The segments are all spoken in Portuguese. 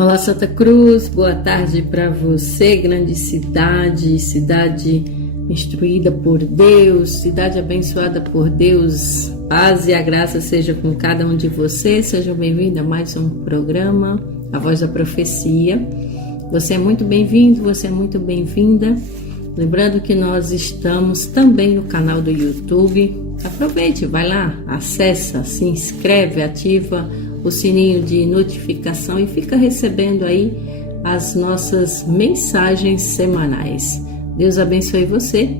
Olá, Santa Cruz, boa tarde para você, grande cidade instruída por Deus, cidade abençoada por Deus. Paz e a graça seja com cada um de vocês. Sejam bem-vindos a mais um programa, A Voz da Profecia. Você é muito bem-vindo, você é muito bem-vinda. Lembrando que nós estamos também no canal do YouTube. Aproveite, vai lá, acessa, se inscreve, ativa o sininho de notificação e fica recebendo aí as nossas mensagens semanais. Deus abençoe você.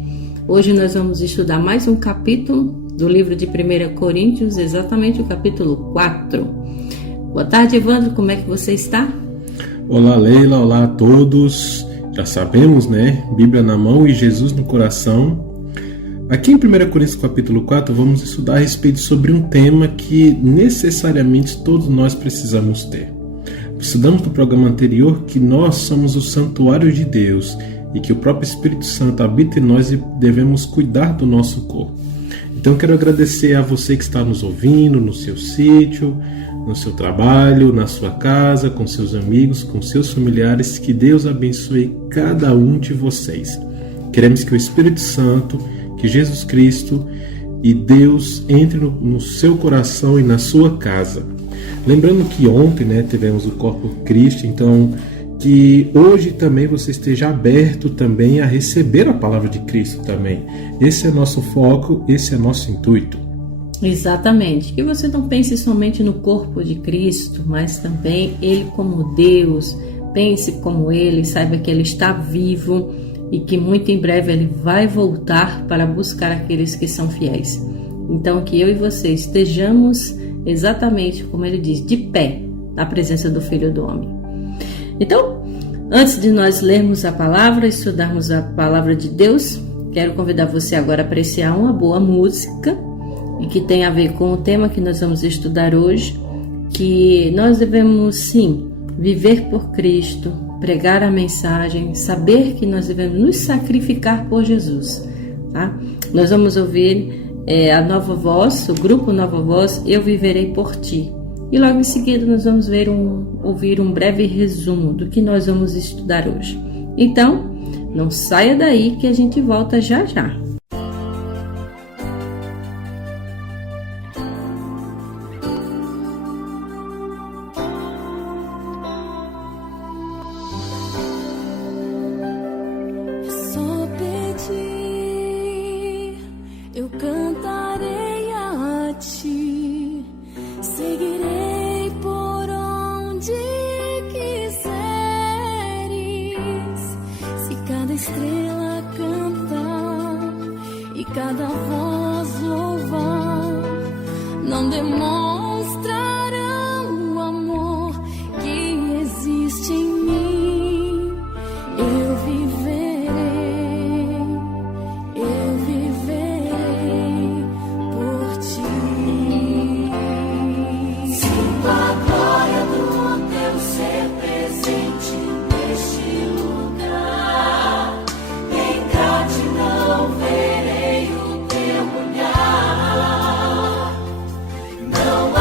Hoje nós vamos estudar mais um capítulo do livro de 1 Coríntios, exatamente o capítulo 4. Boa tarde, Evandro, como é que você está? Olá, Leila, olá a todos. Já sabemos, né? Bíblia na mão e Jesus no coração. Aqui em 1 Coríntios capítulo 4 vamos estudar a respeito sobre um tema que necessariamente todos nós precisamos ter. Estudamos no programa anterior que nós somos o santuário de Deus e que o próprio Espírito Santo habita em nós e devemos cuidar do nosso corpo. Então quero agradecer a você que está nos ouvindo no seu sítio, no seu trabalho, na sua casa, com seus amigos, com seus familiares. Que Deus abençoe cada um de vocês. Queremos que o Espírito Santo, que Jesus Cristo e Deus entre no seu coração e na sua casa. Lembrando que ontem, né, tivemos o Corpo Christi, então que hoje também você esteja aberto também a receber a palavra de Cristo também. Esse é nosso foco, esse é nosso intuito. Exatamente, que você não pense somente no corpo de Cristo, mas também Ele como Deus, pense como Ele, saiba que Ele está vivo e que muito em breve Ele vai voltar para buscar aqueles que são fiéis. Então que eu e você estejamos exatamente como Ele diz, de pé na presença do Filho do Homem. Então, antes de nós lermos a palavra, estudarmos a palavra de Deus, quero convidar você agora a apreciar uma boa música e que tem a ver com o tema que nós vamos estudar hoje, que nós devemos sim viver por Cristo, pregar a mensagem, saber que nós devemos nos sacrificar por Jesus, tá? Nós vamos ouvir a Nova Voz, o grupo Nova Voz, Eu Viverei por Ti. E logo em seguida nós vamos ouvir um breve resumo do que nós vamos estudar hoje. Então, não saia daí que a gente volta já já. Não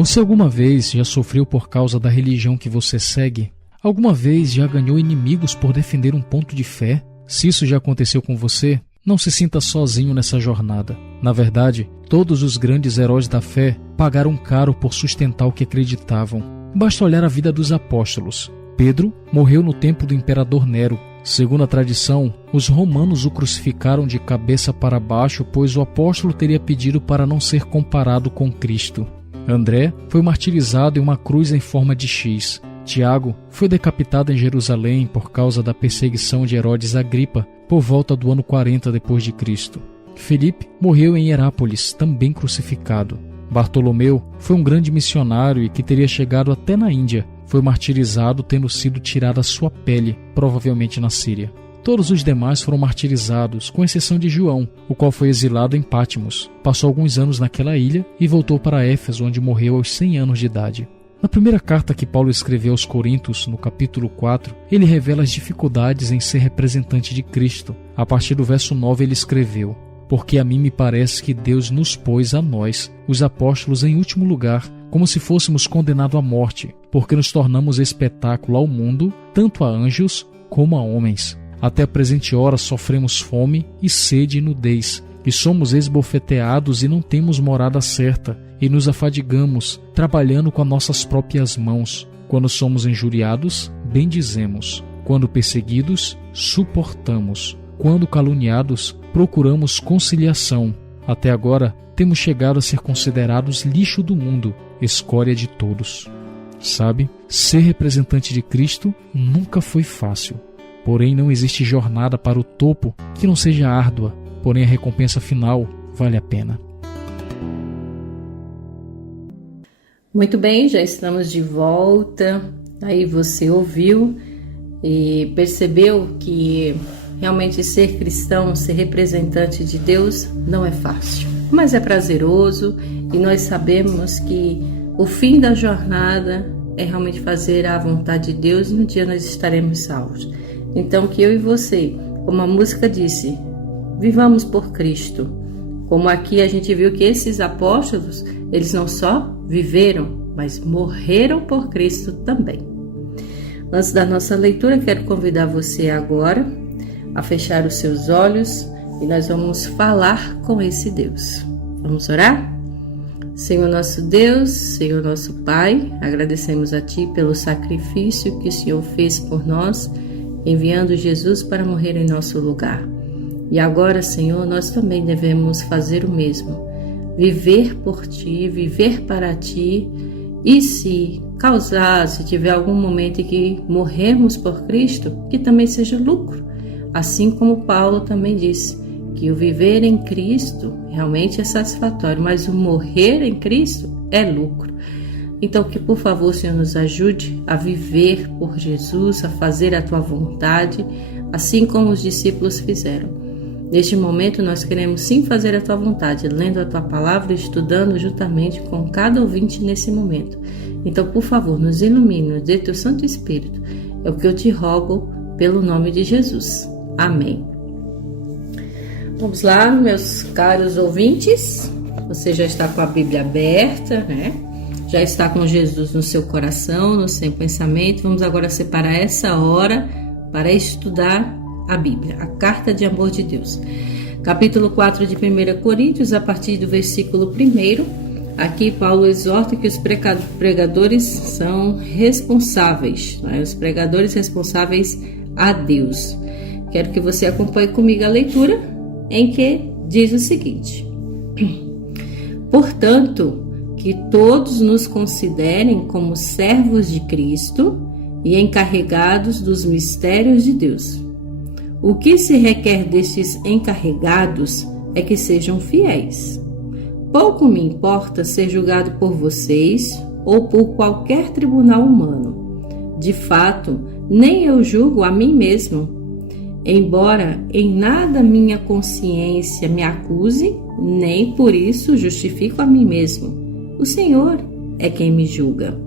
Você alguma vez já sofreu por causa da religião que você segue? Alguma vez já ganhou inimigos por defender um ponto de fé? Se isso já aconteceu com você, não se sinta sozinho nessa jornada. Na verdade, todos os grandes heróis da fé pagaram caro por sustentar o que acreditavam. Basta olhar a vida dos apóstolos. Pedro morreu no tempo do imperador Nero. Segundo a tradição, os romanos o crucificaram de cabeça para baixo, pois o apóstolo teria pedido para não ser comparado com Cristo. André foi martirizado em uma cruz em forma de X. Tiago foi decapitado em Jerusalém por causa da perseguição de Herodes Agripa, por volta do ano 40 d.C. Felipe morreu em Herápolis, também crucificado. Bartolomeu foi um grande missionário e que teria chegado até na Índia. Foi martirizado, tendo sido tirada sua pele, provavelmente na Síria. Todos os demais foram martirizados, com exceção de João, o qual foi exilado em Patmos. Passou alguns anos naquela ilha e voltou para Éfeso, onde morreu aos 100 anos de idade. Na primeira carta que Paulo escreveu aos Coríntios, no capítulo 4, ele revela as dificuldades em ser representante de Cristo. A partir do verso 9 ele escreveu: porque a mim me parece que Deus nos pôs a nós, os apóstolos, em último lugar, como se fôssemos condenados à morte, porque nos tornamos espetáculo ao mundo, tanto a anjos como a homens. Até a presente hora sofremos fome e sede e nudez, e somos esbofeteados e não temos morada certa, e nos afadigamos, trabalhando com as nossas próprias mãos. Quando somos injuriados, bendizemos. Quando perseguidos, suportamos. Quando caluniados, procuramos conciliação. Até agora, temos chegado a ser considerados lixo do mundo, escória de todos. Sabe, ser representante de Cristo nunca foi fácil. Porém, não existe jornada para o topo que não seja árdua. Porém, a recompensa final vale a pena. Muito bem, já estamos de volta. Aí você ouviu e percebeu que realmente ser cristão, ser representante de Deus não é fácil, mas é prazeroso, e nós sabemos que o fim da jornada é realmente fazer a vontade de Deus, e um dia nós estaremos salvos. Então, que eu e você, como a música disse, vivamos por Cristo. Como aqui a gente viu que esses apóstolos, eles não só viveram, mas morreram por Cristo também. Antes da nossa leitura, quero convidar você agora a fechar os seus olhos e nós vamos falar com esse Deus. Vamos orar? Senhor nosso Deus, Senhor nosso Pai, agradecemos a Ti pelo sacrifício que o Senhor fez por nós, enviando Jesus para morrer em nosso lugar. E agora, Senhor, nós também devemos fazer o mesmo, viver por Ti, viver para Ti, e se tiver algum momento em que morrermos por Cristo, que também seja lucro. Assim como Paulo também disse, que o viver em Cristo realmente é satisfatório, mas o morrer em Cristo é lucro. Então, que por favor, Senhor, nos ajude a viver por Jesus, a fazer a Tua vontade, assim como os discípulos fizeram. Neste momento, nós queremos sim fazer a Tua vontade, lendo a Tua palavra e estudando juntamente com cada ouvinte nesse momento. Então, por favor, nos ilumine, nos dê Teu Santo Espírito. É o que eu te rogo pelo nome de Jesus. Amém. Vamos lá, meus caros ouvintes. Você já está com a Bíblia aberta, né? Já está com Jesus no seu coração, no seu pensamento. Vamos agora separar essa hora para estudar a Bíblia, a Carta de Amor de Deus. Capítulo 4 de 1 Coríntios, a partir do versículo 1. Aqui Paulo exorta que os pregadores são responsáveis, né? Os pregadores responsáveis a Deus. Quero que você acompanhe comigo a leitura, em que diz o seguinte: portanto, que todos nos considerem como servos de Cristo e encarregados dos mistérios de Deus. O que se requer destes encarregados é que sejam fiéis. Pouco me importa ser julgado por vocês ou por qualquer tribunal humano. De fato, nem eu julgo a mim mesmo. Embora em nada minha consciência me acuse, nem por isso justifico a mim mesmo. O Senhor é quem me julga.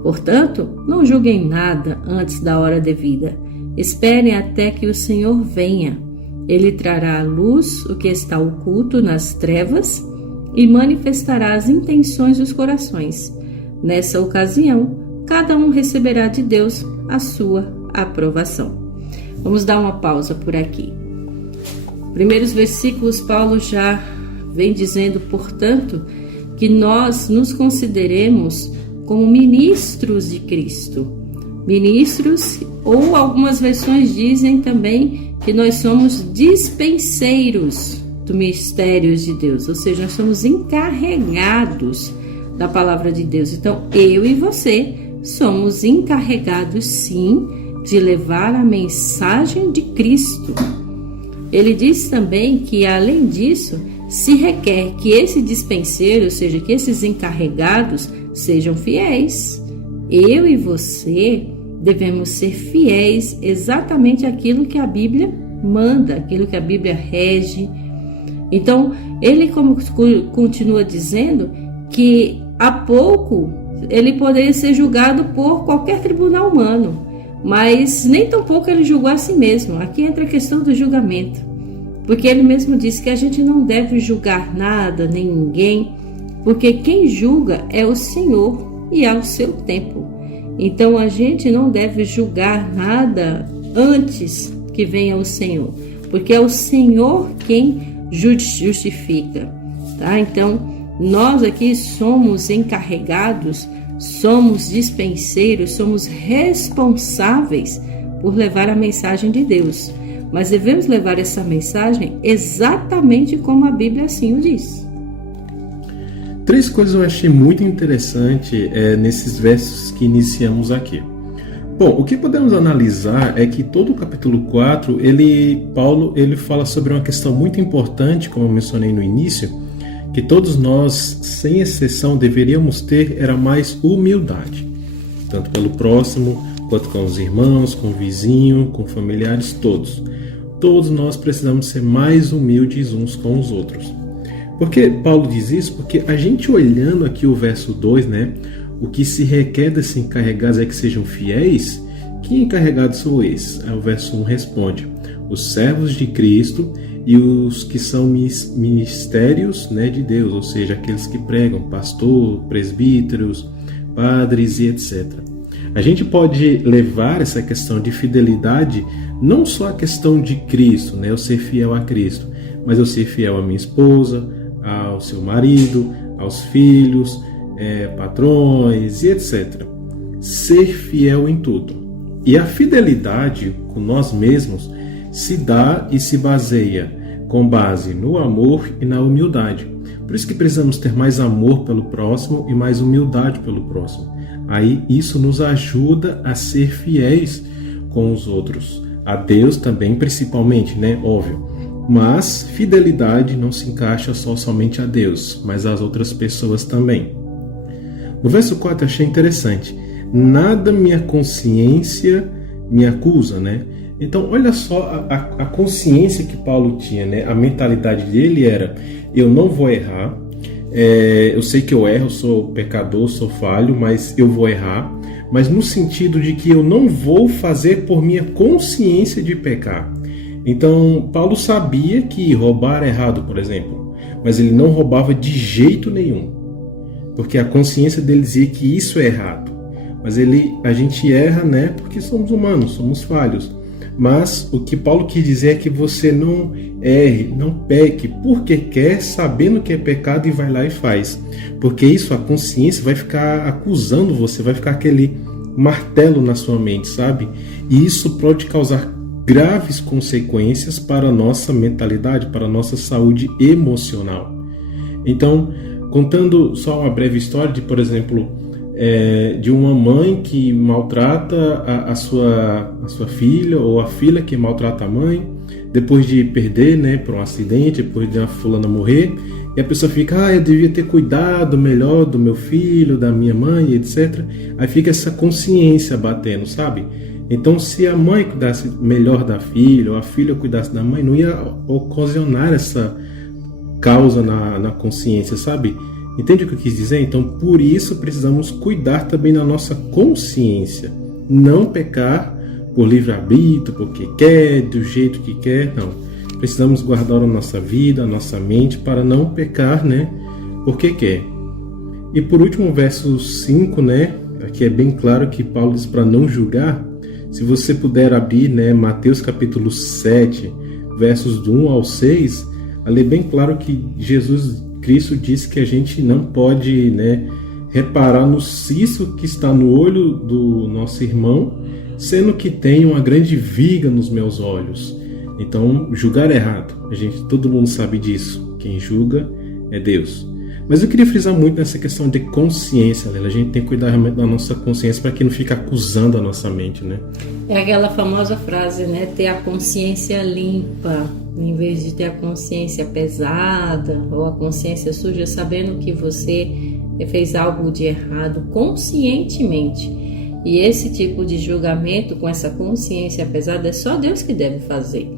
Portanto, não julguem nada antes da hora devida. Esperem até que o Senhor venha. Ele trará à luz o que está oculto nas trevas e manifestará as intenções dos corações. Nessa ocasião, cada um receberá de Deus a sua aprovação. Vamos dar uma pausa por aqui. Primeiros versículos, Paulo já vem dizendo, portanto, que nós nos consideremos como ministros de Cristo. Ministros, ou algumas versões dizem também que nós somos dispenseiros dos mistérios de Deus, ou seja, nós somos encarregados da palavra de Deus. Então, eu e você somos encarregados, sim, de levar a mensagem de Cristo. Ele diz também que, além disso, se requer que esse dispenseiro, ou seja, que esses encarregados sejam fiéis. Eu e você devemos ser fiéis exatamente àquilo que a Bíblia manda, aquilo que a Bíblia rege. Então, ele continua dizendo que há pouco ele poderia ser julgado por qualquer tribunal humano, mas nem tão pouco ele julgou a si mesmo. Aqui entra a questão do julgamento, porque ele mesmo disse que a gente não deve julgar nada nem ninguém, porque quem julga é o Senhor e ao seu tempo. Então a gente não deve julgar nada antes que venha o Senhor, porque é o Senhor quem justifica, tá? Então nós aqui somos encarregados, somos dispenseiros, somos responsáveis por levar a mensagem de Deus, mas devemos levar essa mensagem exatamente como a Bíblia assim o diz. 3 coisas eu achei muito interessante nesses versos que iniciamos aqui. Bom, o que podemos analisar é que todo o capítulo 4, Paulo fala sobre uma questão muito importante, como eu mencionei no início, que todos nós, sem exceção, deveríamos ter, era mais humildade, tanto pelo próximo, quanto com os irmãos, com o vizinho, com familiares, todos. Todos nós precisamos ser mais humildes uns com os outros. Por que Paulo diz isso? Porque a gente olhando aqui o verso 2, né, o que se requer desses encarregados é que sejam fiéis. Que encarregados são esses? O verso 1 responde: os servos de Cristo e os que são ministérios, né, de Deus, ou seja, aqueles que pregam, pastor, presbíteros, padres e etc. A gente pode levar essa questão de fidelidade não só a questão de Cristo, né, eu ser fiel a Cristo, mas eu ser fiel à minha esposa, ao seu marido, aos filhos, patrões e etc. Ser fiel em tudo. E a fidelidade com nós mesmos se dá e se baseia com base no amor e na humildade. Por isso que precisamos ter mais amor pelo próximo e mais humildade pelo próximo. Aí isso nos ajuda a ser fiéis com os outros. A Deus também, principalmente, né? Óbvio. Mas fidelidade não se encaixa somente a Deus, mas às outras pessoas também. No verso 4 eu achei interessante. Nada minha consciência me acusa, né? Então, olha só a consciência que Paulo tinha, né? A mentalidade dele era: eu não vou errar, eu sei que eu erro, sou pecador, sou falho, mas eu vou errar, mas no sentido de que eu não vou fazer por minha consciência de pecar. Então, Paulo sabia que roubar é errado, por exemplo, mas ele não roubava de jeito nenhum, porque a consciência dele dizia que isso é errado. Mas a gente erra, né? Porque somos humanos, somos falhos. Mas o que Paulo quis dizer é que você não erre, não peque, porque quer, sabendo que é pecado e vai lá e faz. Porque isso, a consciência vai ficar acusando você, vai ficar aquele martelo na sua mente, sabe? E isso pode causar graves consequências para a nossa mentalidade, para a nossa saúde emocional. Então, contando só uma breve história de, por exemplo, de uma mãe que maltrata a sua filha, ou a filha que maltrata a mãe, depois de perder, né, por um acidente, depois de a fulana morrer, e a pessoa fica: eu devia ter cuidado melhor do meu filho, da minha mãe, etc. Aí fica essa consciência batendo, sabe? Então, se a mãe cuidasse melhor da filha, ou a filha cuidasse da mãe, não ia ocasionar essa causa na consciência, sabe? Entende o que eu quis dizer? Então, por isso precisamos cuidar também da nossa consciência. Não pecar por livre-arbítrio, porque quer, do jeito que quer, não. Precisamos guardar a nossa vida, a nossa mente, para não pecar, né? porque quer. E por último, verso 5, né? Aqui é bem claro que Paulo diz para não julgar. Se você puder abrir, né, Mateus capítulo 7, versos do 1 ao 6, ali é bem claro que Jesus Cristo disse que a gente não pode, né, reparar no cisco que está no olho do nosso irmão, sendo que tem uma grande viga nos meus olhos. Então, julgar é errado. Todo mundo sabe disso. Quem julga é Deus. Mas eu queria frisar muito nessa questão de consciência, Leila. A gente tem que cuidar realmente da nossa consciência para que não fique acusando a nossa mente, né? É aquela famosa frase, né? Ter a consciência limpa, em vez de ter a consciência pesada ou a consciência suja, sabendo que você fez algo de errado conscientemente. E esse tipo de julgamento com essa consciência pesada é só Deus que deve fazer.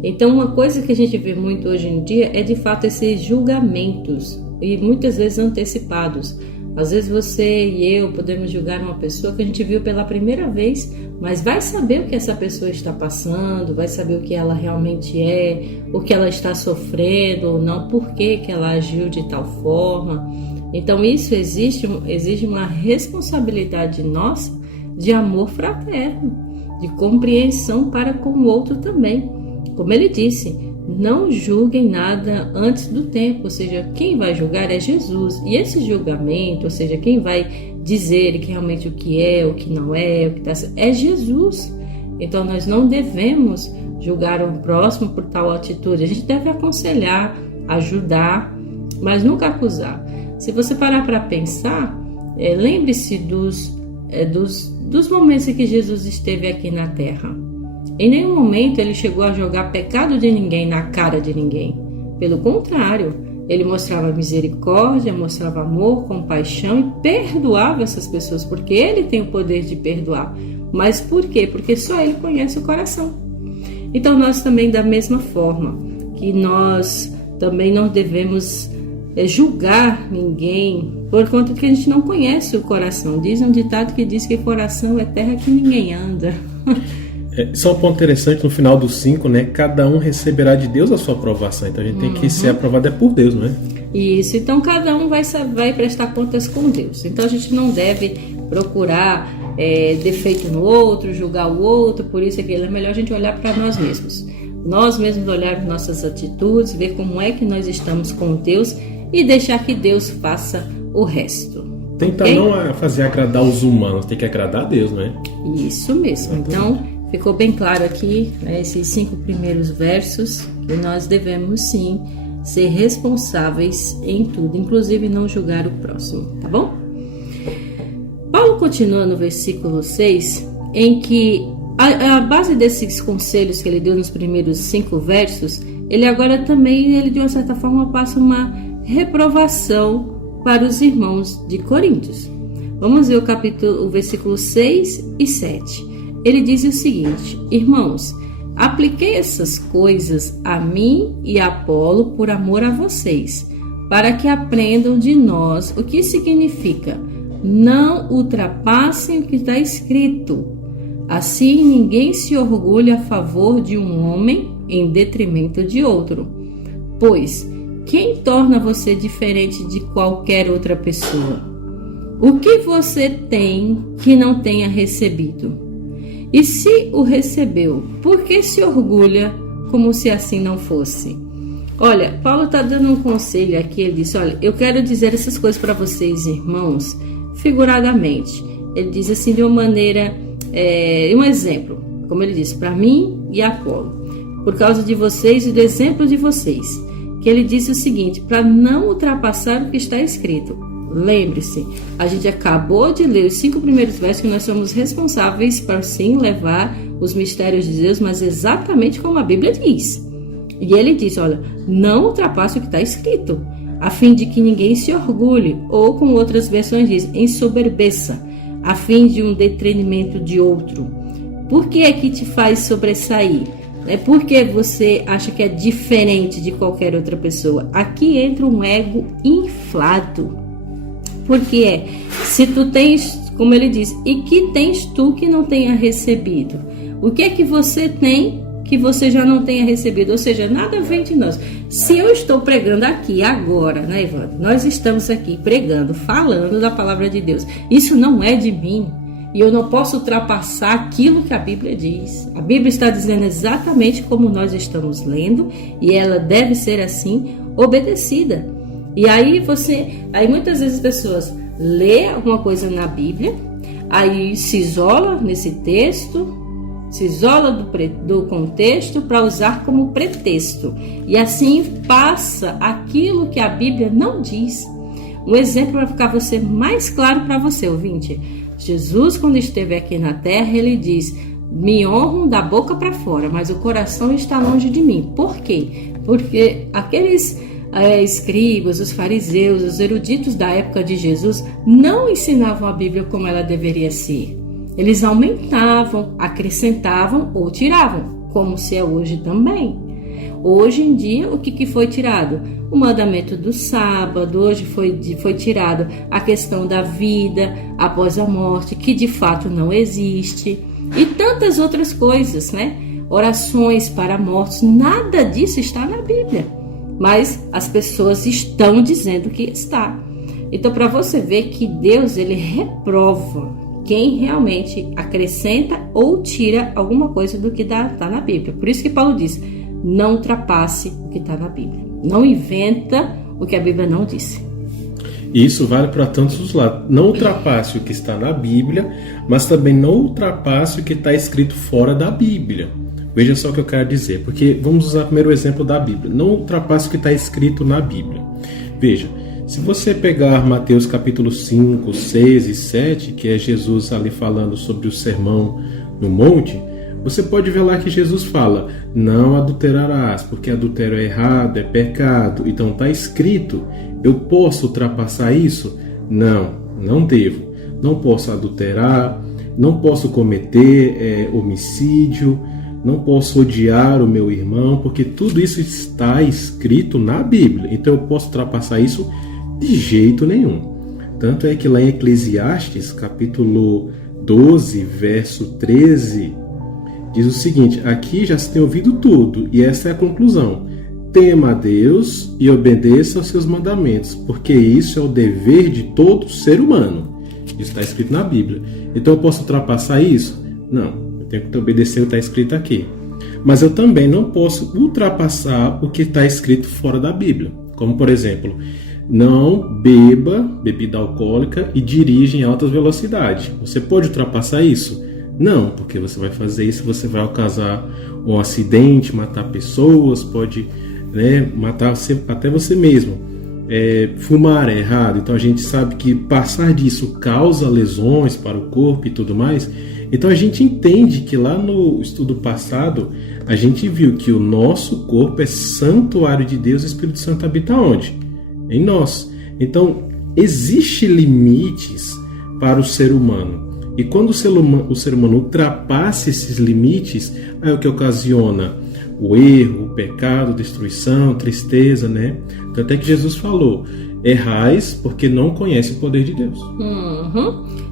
Então, uma coisa que a gente vê muito hoje em dia é de fato esses julgamentos, e muitas vezes antecipados. Às vezes você e eu podemos julgar uma pessoa que a gente viu pela primeira vez, mas vai saber o que essa pessoa está passando, vai saber o que ela realmente é, o que ela está sofrendo ou não, por que ela agiu de tal forma. Então isso exige uma responsabilidade nossa de amor fraterno, de compreensão para com o outro também. Como ele disse, não julguem nada antes do tempo, ou seja, quem vai julgar é Jesus. E esse julgamento, ou seja, quem vai dizer que realmente o que é, o que não é, o que está certo, é Jesus. Então nós não devemos julgar o próximo por tal atitude. A gente deve aconselhar, ajudar, mas nunca acusar. Se você parar para pensar, lembre-se dos momentos em que Jesus esteve aqui na Terra. Em nenhum momento ele chegou a jogar pecado de ninguém na cara de ninguém. Pelo contrário, ele mostrava misericórdia, mostrava amor, compaixão e perdoava essas pessoas, porque ele tem o poder de perdoar. Mas por quê? Porque só ele conhece o coração. Então nós também, da mesma forma, que nós também não devemos julgar ninguém por conta que a gente não conhece o coração. Diz um ditado que diz que coração é terra que ninguém anda. Só um ponto interessante no final do 5, né? Cada um receberá de Deus a sua aprovação. Então a gente tem que ser aprovado por Deus, não é? Isso, então cada um vai prestar contas com Deus. Então a gente não deve procurar defeito no outro, julgar o outro, por isso é melhor a gente olhar para nós mesmos. Nós mesmos olhar nossas atitudes, ver como é que nós estamos com Deus e deixar que Deus faça o resto. Tentar não fazer agradar os humanos, tem que agradar a Deus, não é? Isso mesmo. Então ficou bem claro aqui, né, esses 5 primeiros versos, que nós devemos sim ser responsáveis em tudo, inclusive não julgar o próximo, tá bom? Paulo continua no versículo 6, em que a base desses conselhos que ele deu nos primeiros 5 versos, ele agora também, de uma certa forma, passa uma reprovação para os irmãos de Coríntios. Vamos ver o versículo 6 e 7. Ele diz o seguinte: irmãos, apliquei essas coisas a mim e a Apolo por amor a vocês, para que aprendam de nós o que significa não ultrapassem o que está escrito. Assim ninguém se orgulha a favor de um homem em detrimento de outro. Pois, quem torna você diferente de qualquer outra pessoa? O que você tem que não tenha recebido? E se o recebeu, por que se orgulha como se assim não fosse? Olha, Paulo está dando um conselho aqui. Ele disse: olha, eu quero dizer essas coisas para vocês, irmãos, figuradamente. Ele diz assim de uma maneira, um exemplo, como ele disse, para mim e Apolo, por causa de vocês e do exemplo de vocês, que ele disse o seguinte: para não ultrapassar o que está escrito. Lembre-se, a gente acabou de ler os 5 primeiros versos que nós somos responsáveis por sim levar os mistérios de Deus, mas exatamente como a Bíblia diz. E ele diz, olha, não ultrapasse o que está escrito, a fim de que ninguém se orgulhe, ou com outras versões diz, ensoberbeça, a fim de um detrimento de outro. Por que é que te faz sobressair? Por que você acha que é diferente de qualquer outra pessoa? Aqui entra um ego inflado. Porque se tu tens, como ele diz, e que tens tu que não tenha recebido? O que é que você tem que você já não tenha recebido, ou seja, nada vem de nós. Se eu estou pregando aqui agora, né, Evandro? Nós estamos aqui pregando, falando da palavra de Deus. Isso não é de mim. E eu não posso ultrapassar aquilo que a Bíblia diz. A Bíblia está dizendo exatamente como nós estamos lendo e ela deve ser assim obedecida. E aí muitas vezes as pessoas lê alguma coisa na Bíblia, aí se isola nesse texto, se isola do contexto para usar como pretexto. E assim passa aquilo que a Bíblia não diz. Um exemplo para ficar mais claro para você, ouvinte. Jesus, quando esteve aqui na terra, ele diz: me honram da boca para fora, mas o coração está longe de mim. Por quê? Porque aqueles escribas, os fariseus, os eruditos da época de Jesus não ensinavam a Bíblia como ela deveria ser. Eles aumentavam, acrescentavam ou tiravam, como se é hoje também. Hoje em dia, o que foi tirado? O mandamento do sábado. Hoje foi tirado a questão da vida após a morte, que de fato não existe. E tantas outras coisas, né? Orações para mortos, nada disso está na Bíblia. Mas as pessoas estão dizendo que está. Então, para você ver que Deus, ele reprova quem realmente acrescenta ou tira alguma coisa do que está na Bíblia. Por isso que Paulo diz: não ultrapasse o que está na Bíblia. Não inventa o que a Bíblia não disse. Isso vale para tantos os lados. Não ultrapasse o que está na Bíblia, mas também não ultrapasse o que está escrito fora da Bíblia. Veja só o que eu quero dizer, porque vamos usar primeiro o exemplo da Bíblia. Não ultrapasse o que está escrito na Bíblia. Veja, se você pegar Mateus capítulo 5, 6 e 7, que é Jesus ali falando sobre o sermão no monte, você pode ver lá que Jesus fala: não adulterarás, porque adultério é errado, é pecado. Então está escrito. Eu posso ultrapassar isso? Não devo. Não posso adulterar, não posso cometer homicídio, não posso odiar o meu irmão, porque tudo isso está escrito na Bíblia. Então eu posso ultrapassar isso de jeito nenhum. Tanto é que lá em Eclesiastes, capítulo 12, verso 13, diz o seguinte: aqui já se tem ouvido tudo, e essa é a conclusão: tema a Deus e obedeça aos seus mandamentos, porque isso é o dever de todo ser humano. Isso está escrito na Bíblia. Então eu posso ultrapassar isso? Não, eu tenho que obedecer o que está escrito aqui. Mas eu também não posso ultrapassar o que está escrito fora da Bíblia. Como, por exemplo, não beba bebida alcoólica e dirija em altas velocidades. Você pode ultrapassar isso? Não, porque você vai fazer isso, você vai causar um acidente, matar pessoas, pode matar até você mesmo. Fumar é errado, então a gente sabe que passar disso causa lesões para o corpo e tudo mais. Então a gente entende que lá no estudo passado a gente viu que o nosso corpo é santuário de Deus e o Espírito Santo habita onde? Em nós. Então existem limites para o ser humano. E quando o ser humano ultrapassa esses limites, é o que ocasiona o erro, o pecado, destruição, tristeza, né? Tanto é que Jesus falou: errais porque não conhece o poder de Deus.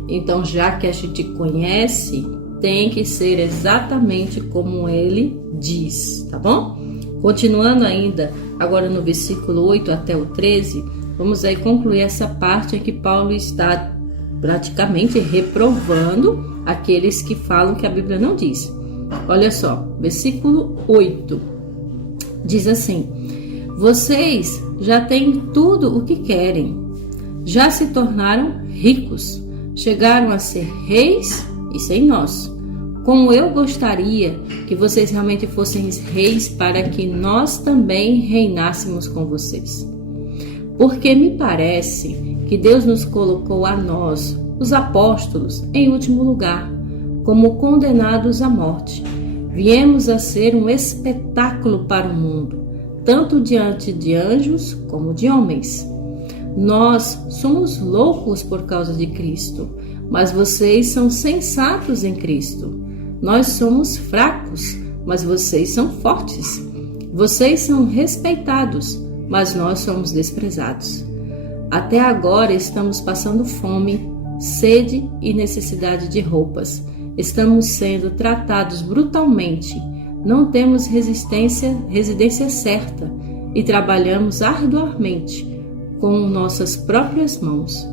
Então, já que a gente conhece, tem que ser exatamente como ele diz, tá bom? Continuando ainda, agora no versículo 8 até o 13, vamos aí concluir essa parte em que Paulo está praticamente reprovando aqueles que falam que a Bíblia não diz. Olha só, versículo 8 diz assim: vocês já têm tudo o que querem, já se tornaram ricos, chegaram a ser reis e sem nós. Como eu gostaria que vocês realmente fossem reis para que nós também reinássemos com vocês. Porque me parece que Deus nos colocou a nós, os apóstolos, em último lugar, como condenados à morte. Viemos a ser um espetáculo para o mundo, tanto diante de anjos como de homens. Nós somos loucos por causa de Cristo, mas vocês são sensatos em Cristo. Nós somos fracos, mas vocês são fortes. Vocês são respeitados, mas nós somos desprezados. Até agora estamos passando fome, sede e necessidade de roupas. Estamos sendo tratados brutalmente. não temos residência certa e trabalhamos arduamente com nossas próprias mãos.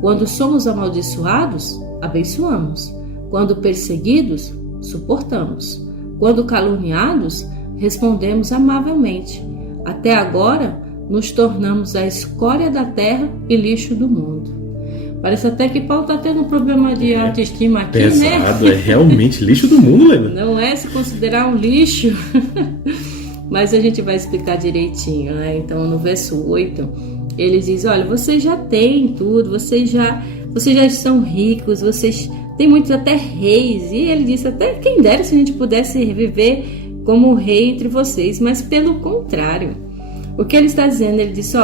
Quando somos amaldiçoados, abençoamos. Quando perseguidos, suportamos. Quando caluniados, respondemos amavelmente. Até agora, nos tornamos a escória da terra e lixo do mundo. Parece até que Paulo está tendo um problema de autoestima aqui, pesado, né? É realmente lixo do mundo, Leila. Não é se considerar um lixo, mas a gente vai explicar direitinho, né? Então, no verso 8, ele diz, olha, vocês já têm tudo, vocês já são ricos, vocês têm muitos até reis. E ele disse, até quem dera se a gente pudesse viver como rei entre vocês, mas pelo contrário. O que ele está dizendo? Ele disse,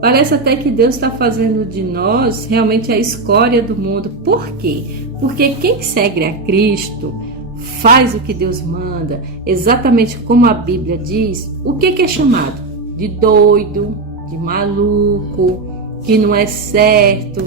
parece até que Deus está fazendo de nós realmente a escória do mundo. Por quê? Porque quem segue a Cristo faz o que Deus manda, exatamente como a Bíblia diz. O que é chamado? De doido, de maluco, que não é certo,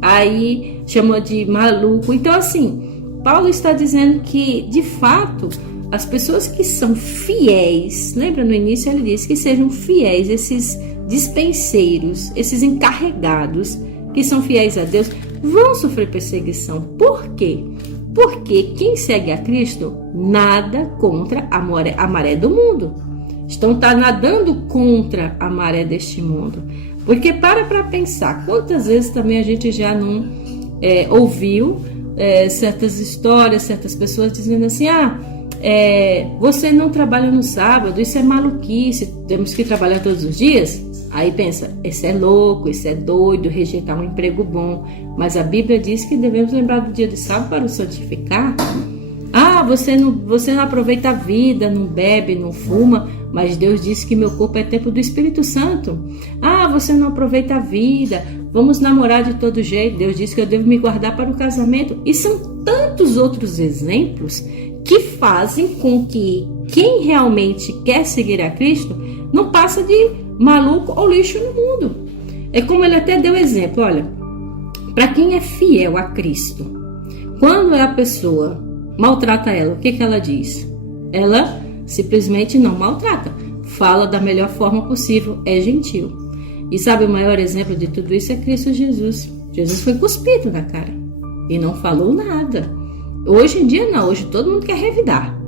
aí chama de maluco. Então assim, Paulo está dizendo que de fato as pessoas que são fiéis, lembra no início ele disse que sejam fiéis, esses dispenseiros, esses encarregados que são fiéis a Deus, vão sofrer perseguição. Por quê? Porque quem segue a Cristo nada contra a maré do mundo. Está nadando contra a maré deste mundo. Porque para pensar, quantas vezes também a gente já não ouviu certas histórias, certas pessoas dizendo assim, você não trabalha no sábado, isso é maluquice, temos que trabalhar todos os dias? Aí pensa, esse é louco, esse é doido, rejeitar um emprego bom. Mas a Bíblia diz que devemos lembrar do dia de sábado para o santificar. Você não aproveita a vida, não bebe, não fuma, mas Deus disse que meu corpo é templo do Espírito Santo. Você não aproveita a vida, vamos namorar de todo jeito, Deus disse que eu devo me guardar para o casamento. E são tantos outros exemplos que fazem com que quem realmente quer seguir a Cristo não passa de maluco ou lixo no mundo. É como ele até deu exemplo, olha, para quem é fiel a Cristo, quando a pessoa maltrata ela, o que ela diz? Ela simplesmente não maltrata, fala da melhor forma possível, é gentil. E sabe, o maior exemplo de tudo isso é Cristo Jesus. Jesus foi cuspido na cara e não falou nada. Hoje em dia não, hoje todo mundo quer revidar.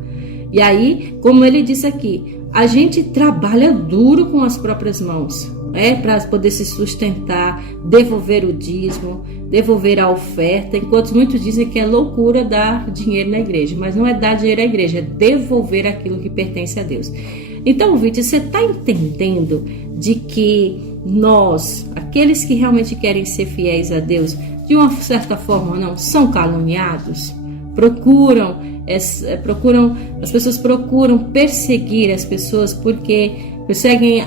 E aí, como ele disse aqui, a gente trabalha duro com as próprias mãos, para poder se sustentar, devolver o dízimo, devolver a oferta, enquanto muitos dizem que é loucura dar dinheiro na igreja, mas não é dar dinheiro à igreja, é devolver aquilo que pertence a Deus. Então, Vítor, você está entendendo de que nós, aqueles que realmente querem ser fiéis a Deus, de uma certa forma ou não, são caluniados? As pessoas procuram perseguir as pessoas porque perseguem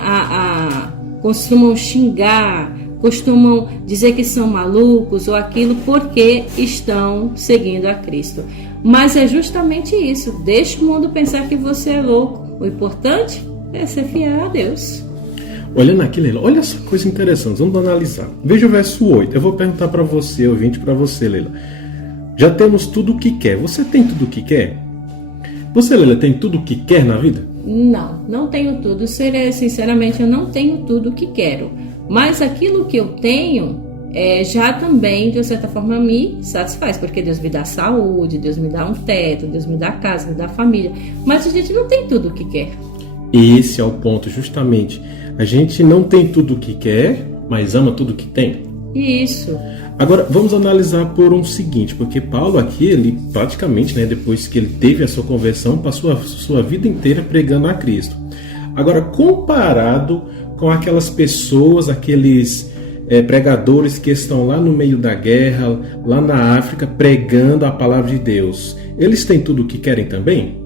costumam xingar, costumam dizer que são malucos ou aquilo porque estão seguindo a Cristo. Mas é justamente isso, deixa o mundo pensar que você é louco. O importante é ser fiel a Deus. Olhando aqui, Leila, olha essa coisa interessante, vamos analisar. Veja o verso 8, eu vou perguntar para você, ouvinte, para você, Leila. Já temos tudo o que quer. Você tem tudo o que quer? Você, Leila, tem tudo o que quer na vida? Não tenho tudo. Sinceramente, eu não tenho tudo o que quero. Mas aquilo que eu tenho já também, de certa forma, me satisfaz. Porque Deus me dá saúde, Deus me dá um teto, Deus me dá casa, me dá família. Mas a gente não tem tudo o que quer. Esse é o ponto, justamente. A gente não tem tudo o que quer, mas ama tudo o que tem. Isso. Agora, vamos analisar por um seguinte, porque Paulo aqui, ele praticamente, depois que ele teve a sua conversão, passou a sua vida inteira pregando a Cristo. Agora, comparado com aquelas pessoas, aqueles pregadores que estão lá no meio da guerra, lá na África, pregando a palavra de Deus, eles têm tudo o que querem também?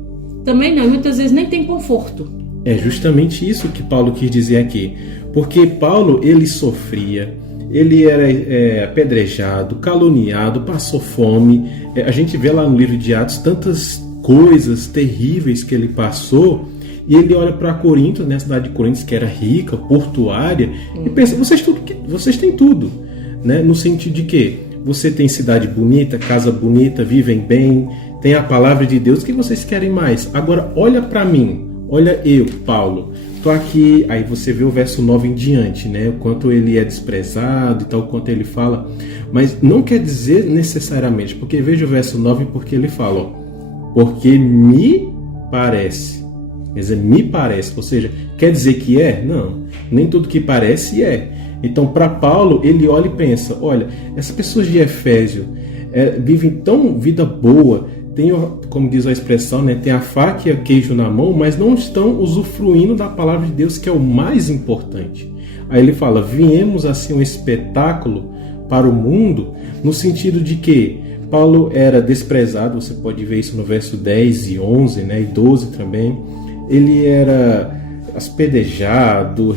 Também não, muitas vezes nem tem conforto. É justamente isso que Paulo quis dizer aqui, porque Paulo, ele sofria, ele era apedrejado, caluniado, passou fome. A gente vê lá no livro de Atos tantas coisas terríveis que ele passou. E ele olha para Corinto, a cidade de Corinto, que era rica, portuária, e pensa, vocês têm tudo. No sentido de que você tem cidade bonita, casa bonita, vivem bem, tem a palavra de Deus, o que vocês querem mais? Agora olha para mim, olha eu, Paulo, tô aqui, aí você vê o verso 9 em diante, né? O quanto ele é desprezado e tal, o quanto ele fala, mas não quer dizer necessariamente, porque veja o verso 9 porque ele fala, ó, porque me parece, quer dizer, me parece, ou seja, quer dizer que é? Não, nem tudo que parece é. Então, para Paulo, ele olha e pensa, olha, essas pessoas de Efésio vivem tão vida boa, tem, como diz a expressão, né, tem a faca e o queijo na mão, mas não estão usufruindo da palavra de Deus, que é o mais importante. Aí ele fala, viemos assim um espetáculo para o mundo, no sentido de que Paulo era desprezado, você pode ver isso no verso 10 e 11, né, e 12 também. Ele era apedrejado,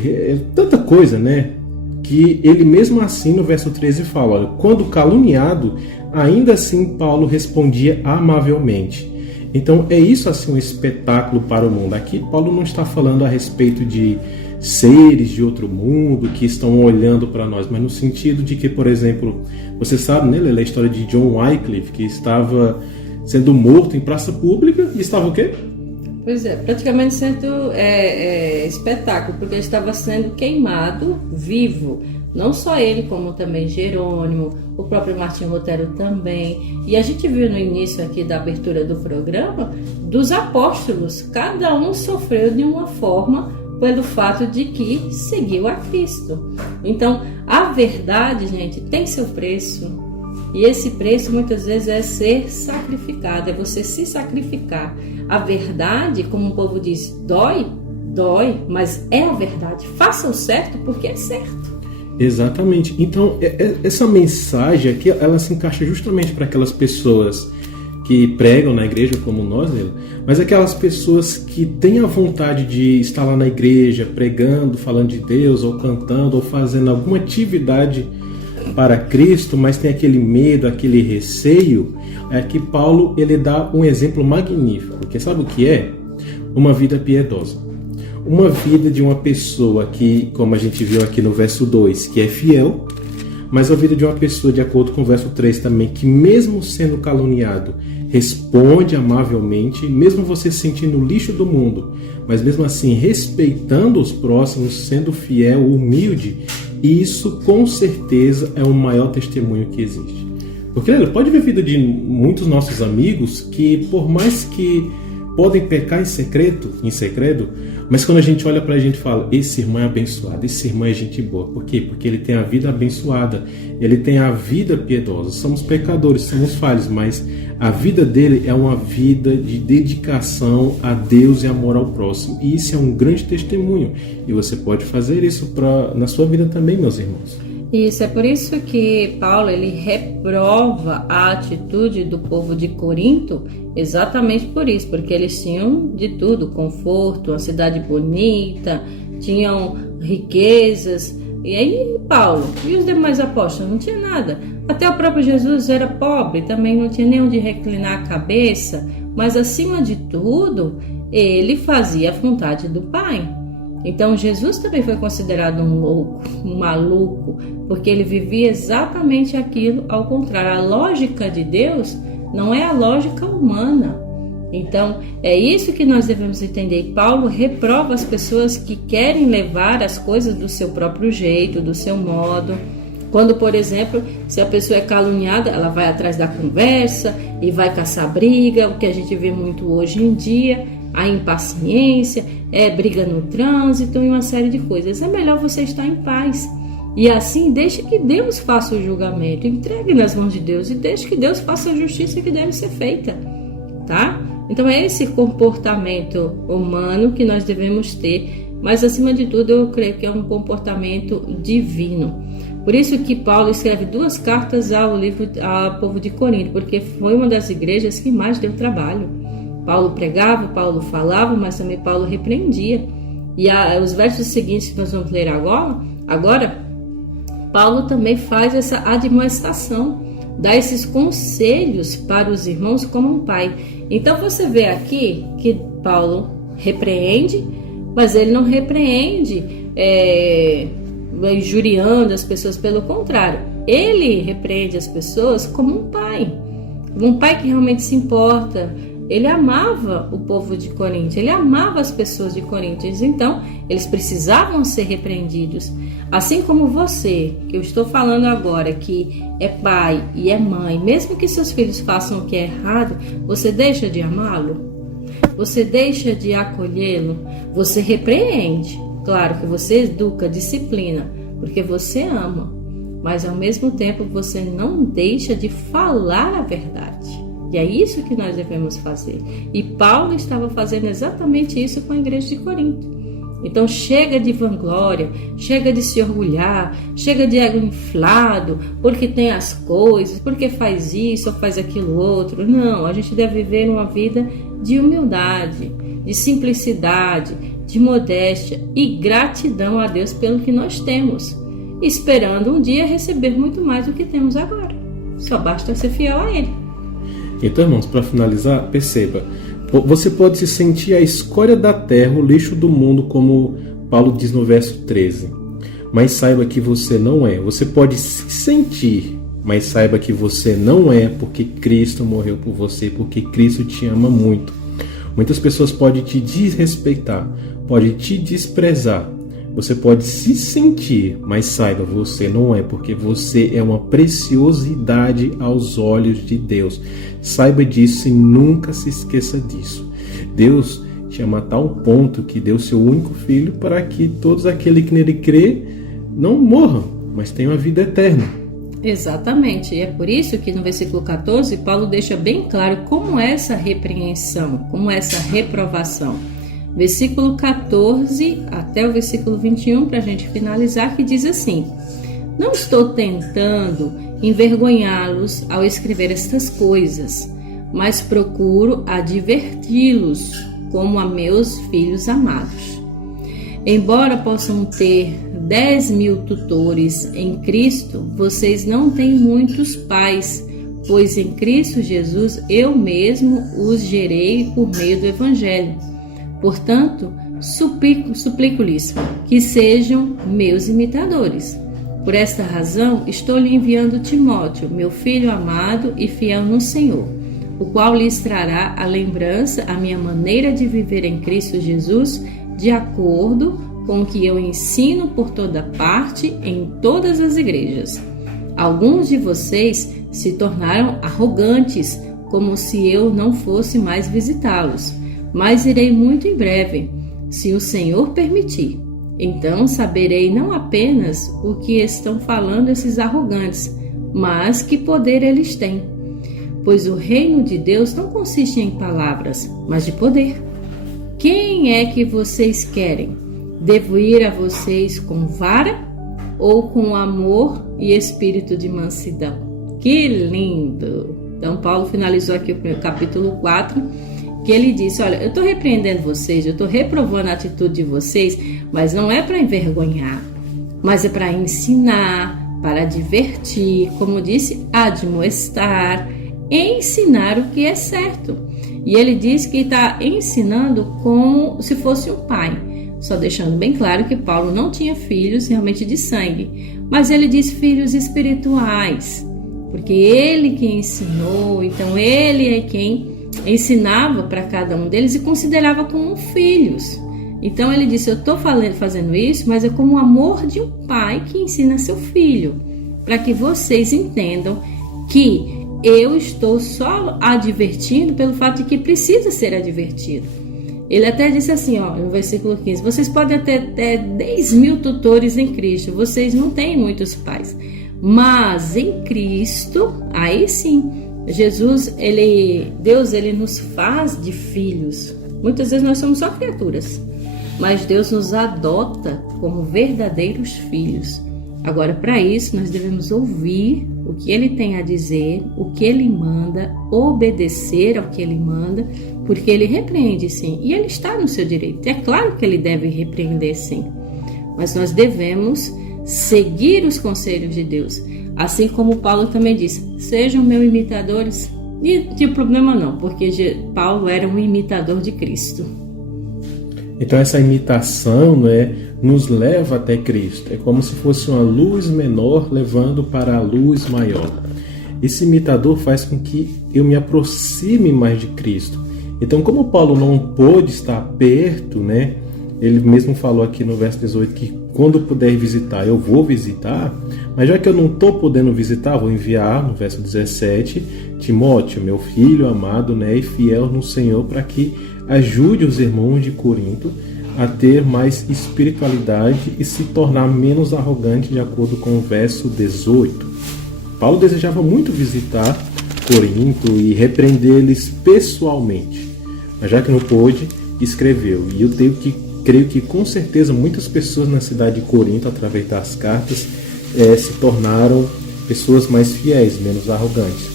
tanta coisa, né? Que ele mesmo assim no verso 13 fala, olha, quando caluniado, ainda assim Paulo respondia amavelmente. Então é isso assim um espetáculo para o mundo. Aqui Paulo não está falando a respeito de seres de outro mundo que estão olhando para nós, mas no sentido de que, por exemplo, você sabe, né, Lê, a história de John Wycliffe, que estava sendo morto em praça pública e estava o quê? Pois é, praticamente sendo espetáculo, porque ele estava sendo queimado vivo. Não só ele, como também Jerônimo, o próprio Martinho Lutero também. E a gente viu no início aqui da abertura do programa, dos apóstolos, cada um sofreu de uma forma pelo fato de que seguiu a Cristo. Então, a verdade, gente, tem seu preço. E esse preço muitas vezes é ser sacrificado, é você se sacrificar. A verdade, como o povo diz, dói, mas é a verdade. Faça o certo porque é certo. Exatamente. Então, essa mensagem aqui, ela se encaixa justamente para aquelas pessoas que pregam na igreja como nós, mas aquelas pessoas que têm a vontade de estar lá na igreja, pregando, falando de Deus, ou cantando, ou fazendo alguma atividade para Cristo, mas tem aquele medo, aquele receio, é que Paulo ele dá um exemplo magnífico, porque sabe o que é? Uma vida piedosa. Uma vida de uma pessoa que, como a gente viu aqui no verso 2, que é fiel, mas a vida de uma pessoa, de acordo com o verso 3 também, que mesmo sendo caluniado, responde amavelmente, mesmo você se sentindo o lixo do mundo, mas mesmo assim respeitando os próximos, sendo fiel, humilde. E isso, com certeza, é o maior testemunho que existe. Porque, olha, pode ver a vida de muitos nossos amigos que, por mais que podem pecar em secreto, mas quando a gente olha para a gente fala, esse irmão é abençoado, esse irmão é gente boa. Por quê? Porque ele tem a vida abençoada, ele tem a vida piedosa. Somos pecadores, somos falhos, mas a vida dele é uma vida de dedicação a Deus e amor ao próximo. E isso é um grande testemunho. E você pode fazer isso na sua vida também, meus irmãos. Isso, é por isso que Paulo ele reprova a atitude do povo de Corinto, exatamente por isso, porque eles tinham de tudo, conforto, uma cidade bonita, tinham riquezas. E aí Paulo e os demais apóstolos não tinha nada. Até o próprio Jesus era pobre, também não tinha nem onde reclinar a cabeça, mas acima de tudo, ele fazia a vontade do Pai. Então Jesus também foi considerado um louco, um maluco, porque ele vivia exatamente aquilo, ao contrário. A lógica de Deus não é a lógica humana. Então é isso que nós devemos entender. E Paulo reprova as pessoas que querem levar as coisas do seu próprio jeito, do seu modo. Quando, por exemplo, se a pessoa é caluniada, ela vai atrás da conversa e vai caçar briga, o que a gente vê muito hoje em dia, a impaciência, briga no trânsito e uma série de coisas. É melhor você estar em paz. E assim, deixe que Deus faça o julgamento, entregue nas mãos de Deus e deixe que Deus faça a justiça que deve ser feita, tá? Então é esse comportamento humano que nós devemos ter, mas acima de tudo eu creio que é um comportamento divino. Por isso que Paulo escreve 2 cartas ao povo de Corinto, porque foi uma das igrejas que mais deu trabalho. Paulo pregava, Paulo falava, mas também Paulo repreendia. E os versos seguintes que nós vamos ler agora, Paulo também faz essa admoestação, dá esses conselhos para os irmãos como um pai. Então você vê aqui que Paulo repreende, mas ele não repreende injuriando as pessoas, pelo contrário. ele repreende as pessoas como um pai que realmente se importa. Ele amava o povo de Corinto, ele amava as pessoas de Corinto, então eles precisavam ser repreendidos. Assim como você, que eu estou falando agora, que é pai e é mãe, mesmo que seus filhos façam o que é errado, você deixa de amá-lo? Você deixa de acolhê-lo? Você repreende, claro que você educa, disciplina, porque você ama, mas ao mesmo tempo você não deixa de falar a verdade. E é isso que nós devemos fazer. E Paulo estava fazendo exatamente isso com a igreja de Corinto. Então chega de vanglória, chega de se orgulhar, chega de ego inflado, porque tem as coisas, porque faz isso ou faz aquilo outro. Não, a gente deve viver uma vida de humildade, de simplicidade, de modéstia e gratidão a Deus pelo que nós temos, esperando um dia receber muito mais do que temos agora. Só basta ser fiel a Ele. Então, irmãos, para finalizar, perceba, você pode se sentir a escória da terra, o lixo do mundo, como Paulo diz no verso 13, mas saiba que você não é. Você pode se sentir, mas saiba que você não é, porque Cristo morreu por você, porque Cristo te ama muito. Muitas pessoas podem te desrespeitar, podem te desprezar. Você pode se sentir, mas saiba, você não é, porque você é uma preciosidade aos olhos de Deus. Saiba disso e nunca se esqueça disso. Deus te ama a tal ponto que deu seu único filho para que todos aqueles que nele crê não morram, mas tenham a vida eterna. Exatamente, e é por isso que no versículo 14, Paulo deixa bem claro como é essa repreensão, como é essa reprovação. Versículo 14 até o versículo 21, para a gente finalizar, que diz assim: não estou tentando envergonhá-los ao escrever estas coisas, mas procuro adverti-los como a meus filhos amados. Embora possam ter 10.000 tutores em Cristo, vocês não têm muitos pais, pois em Cristo Jesus eu mesmo os gerei por meio do Evangelho. Portanto, suplico-lhes que sejam meus imitadores. Por esta razão, estou lhe enviando Timóteo, meu filho amado e fiel no Senhor, o qual lhes trará a lembrança, a minha maneira de viver em Cristo Jesus, de acordo com o que eu ensino por toda parte em todas as igrejas. Alguns de vocês se tornaram arrogantes, como se eu não fosse mais visitá-los. Mas irei muito em breve, se o Senhor permitir. Então saberei não apenas o que estão falando esses arrogantes, mas que poder eles têm. Pois o reino de Deus não consiste em palavras, mas de poder. Quem é que vocês querem? Devo ir a vocês com vara ou com amor e espírito de mansidão? Que lindo! Então Paulo finalizou aqui o capítulo 4, que ele disse: olha, eu estou repreendendo vocês, eu estou reprovando a atitude de vocês, mas não é para envergonhar, mas é para ensinar, para divertir, como disse, admoestar, ensinar o que é certo. E ele diz que está ensinando como se fosse um pai, só deixando bem claro que Paulo não tinha filhos realmente de sangue, mas ele diz filhos espirituais, porque ele que ensinou, então ele é quem ensinava para cada um deles e considerava como filhos. Então ele disse: eu estou fazendo isso, mas é como o amor de um pai que ensina seu filho, para que vocês entendam que eu estou só advertindo pelo fato de que precisa ser advertido. Ele até disse assim, no versículo 15: vocês podem ter 10.000 tutores em Cristo, vocês não têm muitos pais, mas em Cristo, aí sim, Deus nos faz de filhos. Muitas vezes nós somos só criaturas, mas Deus nos adota como verdadeiros filhos. Agora, para isso, nós devemos ouvir o que Ele tem a dizer, o que Ele manda, obedecer ao que Ele manda, porque Ele repreende sim, e Ele está no seu direito. É claro que Ele deve repreender sim, mas nós devemos seguir os conselhos de Deus. Assim como Paulo também disse: sejam meus imitadores. E de problema não, porque Paulo era um imitador de Cristo. Então essa imitação, né, nos leva até Cristo. É como se fosse uma luz menor levando para a luz maior. Esse imitador faz com que eu me aproxime mais de Cristo. Então, como Paulo não pôde estar perto, né, ele mesmo falou aqui no verso 18 que quando puder visitar, eu vou visitar, mas já que eu não estou podendo visitar, vou enviar, no verso 17, Timóteo, meu filho amado, né, e fiel no Senhor, para que ajude os irmãos de Corinto a ter mais espiritualidade e se tornar menos arrogante, de acordo com o verso 18. Paulo desejava muito visitar Corinto e repreender eles pessoalmente, mas já que não pôde, escreveu. E eu creio que com certeza muitas pessoas na cidade de Corinto, através das cartas, se tornaram pessoas mais fiéis, menos arrogantes.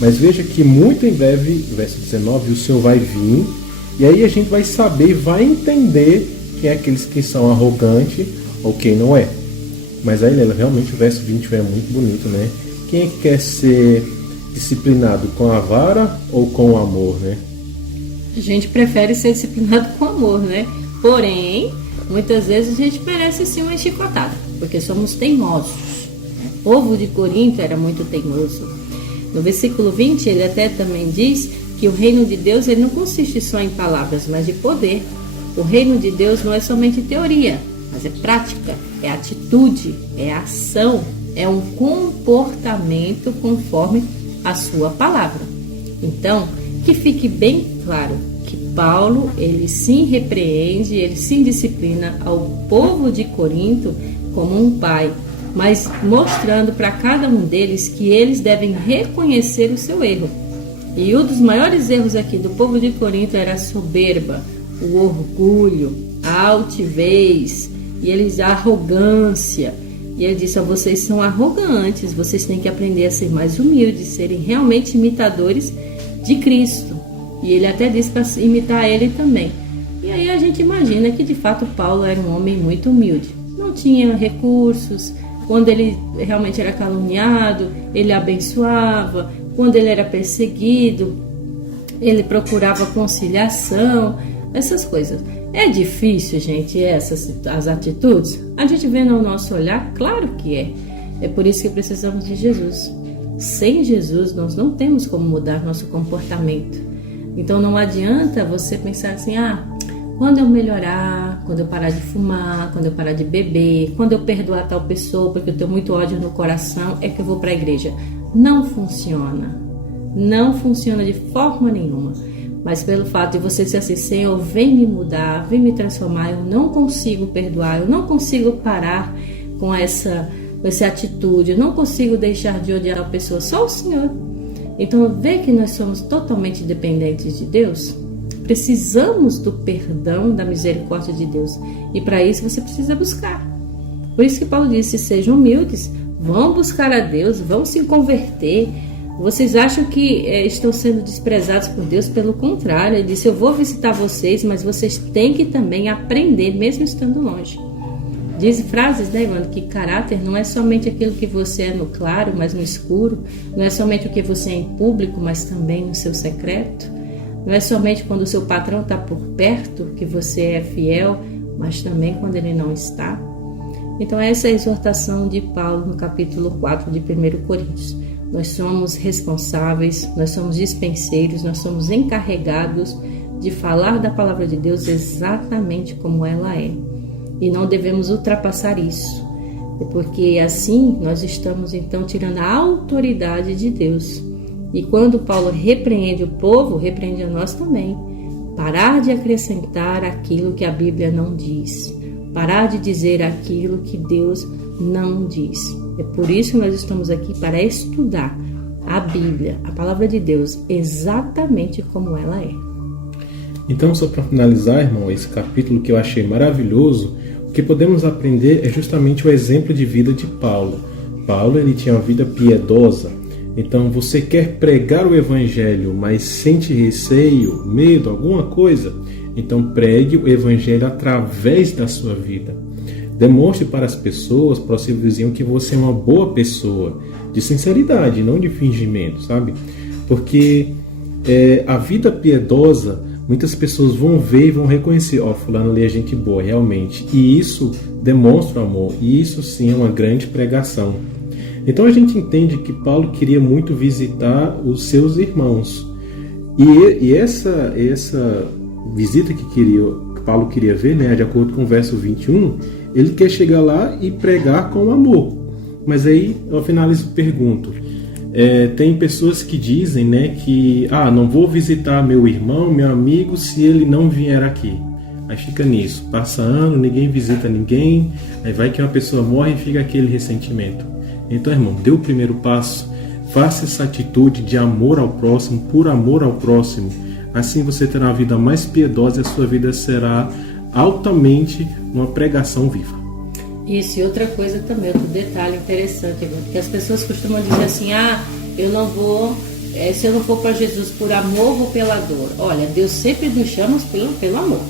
Mas veja que muito em breve, verso 19, o Senhor vai vir, e aí a gente vai saber e vai entender quem é aqueles que são arrogantes ou quem não é. Mas aí, realmente o verso 20 é muito bonito, né? Quem é que quer ser disciplinado com a vara ou com o amor, né? A gente prefere ser disciplinado com amor, né? Porém, muitas vezes a gente merece sim uma chicotada, porque somos teimosos. O povo de Corinto era muito teimoso. No versículo 20, ele até também diz que o reino de Deus ele não consiste só em palavras, mas de poder. O reino de Deus não é somente teoria, mas é prática, é atitude, é ação, é um comportamento conforme a sua palavra. Então, que fique bem claro que Paulo, ele sim repreende, ele sim disciplina ao povo de Corinto como um pai, mas mostrando para cada um deles que eles devem reconhecer o seu erro. E um dos maiores erros aqui do povo de Corinto era a soberba, o orgulho, a altivez, e eles a arrogância. E ele disse: vocês são arrogantes, vocês têm que aprender a ser mais humildes, serem realmente imitadores de Cristo. E ele até disse para imitar ele também. E aí a gente imagina que de fato Paulo era um homem muito humilde. Não tinha recursos, quando ele realmente era caluniado, ele abençoava, quando ele era perseguido, ele procurava conciliação, essas coisas. É difícil, gente, as atitudes? A gente vê no nosso olhar, claro que é. É por isso que precisamos de Jesus. Sem Jesus, nós não temos como mudar nosso comportamento. Então não adianta você pensar assim, quando eu melhorar, quando eu parar de fumar, quando eu parar de beber, quando eu perdoar tal pessoa porque eu tenho muito ódio no coração, é que eu vou para a igreja. Não funciona. Não funciona de forma nenhuma. Mas pelo fato de você ser assim, Senhor, vem me mudar, vem me transformar, eu não consigo perdoar, eu não consigo parar com essa atitude, eu não consigo deixar de odiar a pessoa, só o Senhor. Então, vê que nós somos totalmente dependentes de Deus. Precisamos do perdão, da misericórdia de Deus. E para isso você precisa buscar. Por isso que Paulo disse, sejam humildes, vão buscar a Deus, vão se converter. Vocês acham que estão sendo desprezados por Deus? Pelo contrário, ele disse, eu vou visitar vocês, mas vocês têm que também aprender, mesmo estando longe. Diz frases, né, Ivana, que caráter não é somente aquilo que você é no claro, mas no escuro. Não é somente o que você é em público, mas também no seu secreto. Não é somente quando o seu patrão está por perto que você é fiel, mas também quando ele não está. Então essa é a exortação de Paulo no capítulo 4 de 1 Coríntios. Nós somos responsáveis, nós somos dispenseiros, nós somos encarregados de falar da palavra de Deus exatamente como ela é. E não devemos ultrapassar isso, porque assim nós estamos então tirando a autoridade de Deus. E quando Paulo repreende o povo, repreende a nós também. Parar de acrescentar aquilo que a Bíblia não diz. Parar de dizer aquilo que Deus não diz. É por isso que nós estamos aqui para estudar a Bíblia, a palavra de Deus, exatamente como ela é. Então, só para finalizar, irmão, esse capítulo que eu achei maravilhoso, o que podemos aprender é justamente o exemplo de vida de Paulo. Paulo, ele tinha uma vida piedosa. Então, você quer pregar o Evangelho, mas sente receio, medo, alguma coisa? Então, pregue o Evangelho através da sua vida. Demonstre para as pessoas, para o seu vizinho, que você é uma boa pessoa, de sinceridade, não de fingimento, sabe? Porque a vida piedosa muitas pessoas vão ver e vão reconhecer, fulano ali é gente boa, realmente. E isso demonstra o amor, e isso sim é uma grande pregação. Então a gente entende que Paulo queria muito visitar os seus irmãos. E essa visita que Paulo queria ver, né, de acordo com o verso 21, ele quer chegar lá e pregar com amor. Mas aí eu finalizo e pergunto, tem pessoas que dizem, né, que não vou visitar meu irmão, meu amigo, se ele não vier aqui. Aí fica nisso, passa ano, ninguém visita ninguém, aí vai que uma pessoa morre e fica aquele ressentimento. Então, irmão, dê o primeiro passo, faça essa atitude de amor ao próximo, por amor ao próximo. Assim você terá uma vida mais piedosa e a sua vida será altamente uma pregação viva. Isso, e outra coisa também, outro detalhe interessante, que as pessoas costumam dizer assim, eu não vou, se eu não for para Jesus por amor, vou pela dor. Olha, Deus sempre nos chama pelo amor.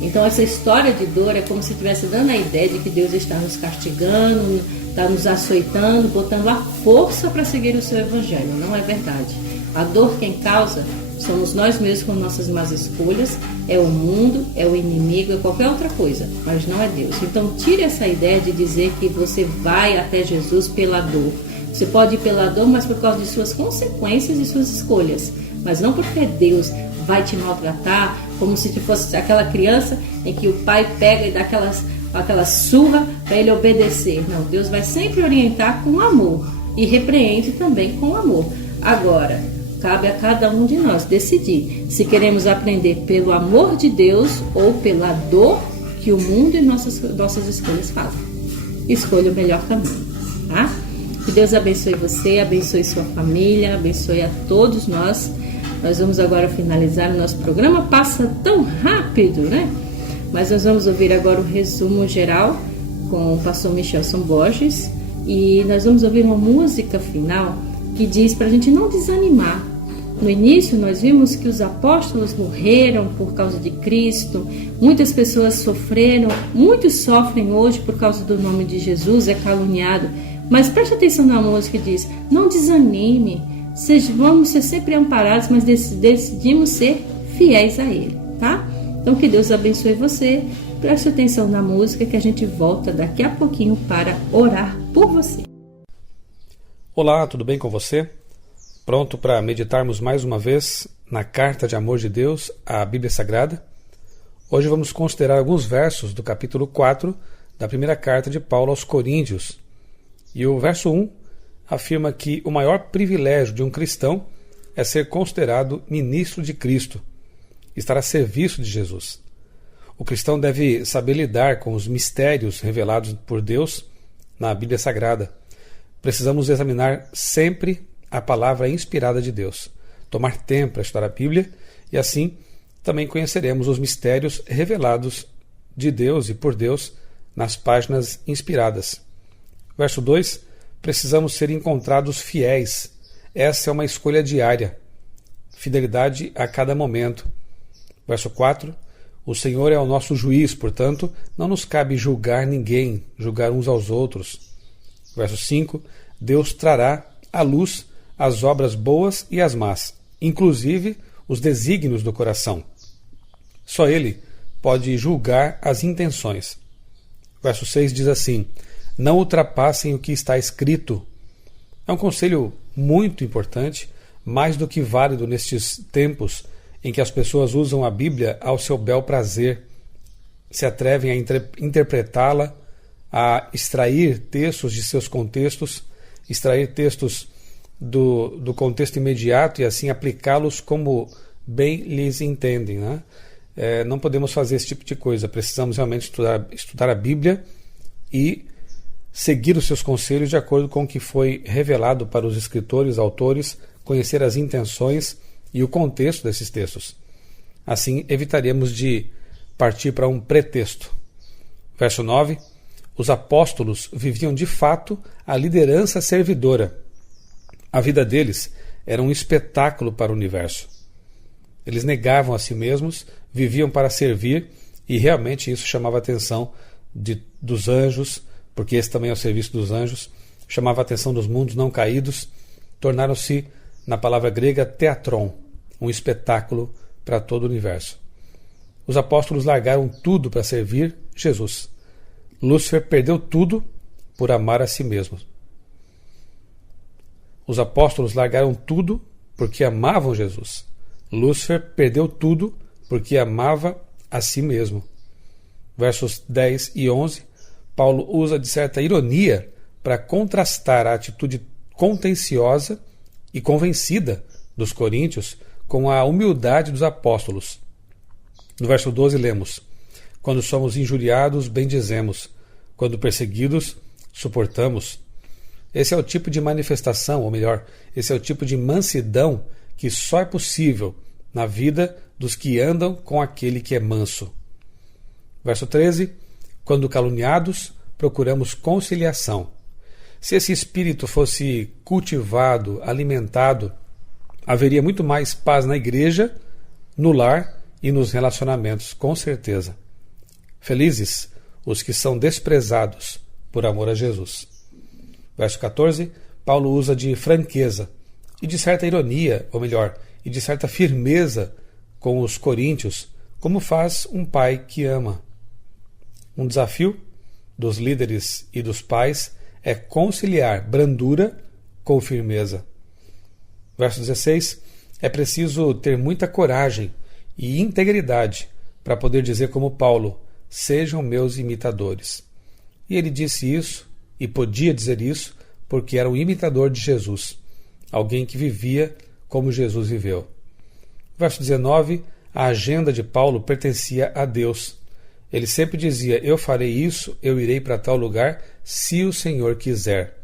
Então essa história de dor é como se estivesse dando a ideia de que Deus está nos castigando, está nos açoitando, botando a força para seguir o seu evangelho. Não é verdade. A dor quem causa somos nós mesmos com nossas más escolhas, é o mundo, é o inimigo, é qualquer outra coisa, mas não é Deus. Então tire essa ideia de dizer que você vai até Jesus pela dor. Você pode ir pela dor, mas por causa de suas consequências e suas escolhas, mas não porque Deus vai te maltratar, como se fosse aquela criança em que o pai pega e dá aquela surra para ele obedecer. Não, Deus vai sempre orientar com amor e repreende também com amor. Agora, cabe a cada um de nós decidir se queremos aprender pelo amor de Deus ou pela dor que o mundo e nossas escolhas fazem. Escolha o melhor caminho, tá? Que Deus abençoe você, abençoe sua família, abençoe a todos nós. Nós vamos agora finalizar o nosso programa. Passa tão rápido, né? Mas nós vamos ouvir agora o resumo geral com o pastor Michelson Borges. E nós vamos ouvir uma música final que diz para a gente não desanimar. No início nós vimos que os apóstolos morreram por causa de Cristo. Muitas pessoas sofreram, muitos sofrem hoje por causa do nome de Jesus, é caluniado. Mas preste atenção na música que diz, não desanime. Vamos ser sempre amparados, mas decidimos ser fiéis a Ele, tá? Então que Deus abençoe você. Preste atenção na música que a gente volta daqui a pouquinho para orar por você. Olá, tudo bem com você? Pronto para meditarmos mais uma vez na carta de amor de Deus, a Bíblia Sagrada? Hoje vamos considerar alguns versos do capítulo 4 da primeira carta de Paulo aos Coríntios. E o verso 1 afirma que o maior privilégio de um cristão é ser considerado ministro de Cristo, estar a serviço de Jesus. O cristão deve saber lidar com os mistérios revelados por Deus na Bíblia Sagrada. Precisamos examinar sempre a palavra inspirada de Deus, tomar tempo para estudar a Bíblia e assim também conheceremos os mistérios revelados de Deus e por Deus nas páginas inspiradas. Verso 2, precisamos ser encontrados fiéis. Essa é uma escolha diária. Fidelidade a cada momento. Verso 4, o Senhor é o nosso juiz, portanto, não nos cabe julgar ninguém, julgar uns aos outros. Verso 5, Deus trará à luz as obras boas e as más, inclusive os desígnios do coração. Só Ele pode julgar as intenções. Verso 6 diz assim, não ultrapassem o que está escrito. É um conselho muito importante, mais do que válido nestes tempos em que as pessoas usam a Bíblia ao seu bel prazer, se atrevem a interpretá-la, a extrair textos de seus contextos, extrair textos do contexto imediato e assim aplicá-los como bem lhes entendem, né? Não podemos fazer esse tipo de coisa. Precisamos realmente estudar a Bíblia e seguir os seus conselhos de acordo com o que foi revelado para os escritores, autores, conhecer as intenções e o contexto desses textos. Assim, evitaremos de partir para um pretexto. Verso 9, os apóstolos viviam de fato a liderança servidora. A vida deles era um espetáculo para o universo. Eles negavam a si mesmos, viviam para servir e realmente isso chamava a atenção dos anjos, porque esse também é o serviço dos anjos, chamava a atenção dos mundos não caídos, tornaram-se, na palavra grega, teatron, um espetáculo para todo o universo. Os apóstolos largaram tudo para servir Jesus. Lúcifer perdeu tudo por amar a si mesmo. Os apóstolos largaram tudo porque amavam Jesus. Lúcifer perdeu tudo porque amava a si mesmo. Versos 10 e 11, Paulo usa de certa ironia para contrastar a atitude contenciosa e convencida dos coríntios com a humildade dos apóstolos. No verso 12 lemos: quando somos injuriados, bendizemos; quando perseguidos, suportamos. Esse é o tipo de manifestação, ou melhor, esse é o tipo de mansidão que só é possível na vida dos que andam com aquele que é manso. Verso 13: quando caluniados, procuramos conciliação. Se esse espírito fosse cultivado, alimentado, haveria muito mais paz na igreja, no lar e nos relacionamentos, com certeza. Felizes os que são desprezados por amor a Jesus. Verso 14, Paulo usa de franqueza e de certa ironia, ou melhor, e de certa firmeza com os coríntios, como faz um pai que ama. Um desafio dos líderes e dos pais é conciliar brandura com firmeza. Verso 16, é preciso ter muita coragem e integridade para poder dizer como Paulo: sejam meus imitadores. E ele disse isso, e podia dizer isso, porque era um imitador de Jesus, alguém que vivia como Jesus viveu. Verso 19, a agenda de Paulo pertencia a Deus. Ele sempre dizia: eu farei isso, eu irei para tal lugar, se o Senhor quiser.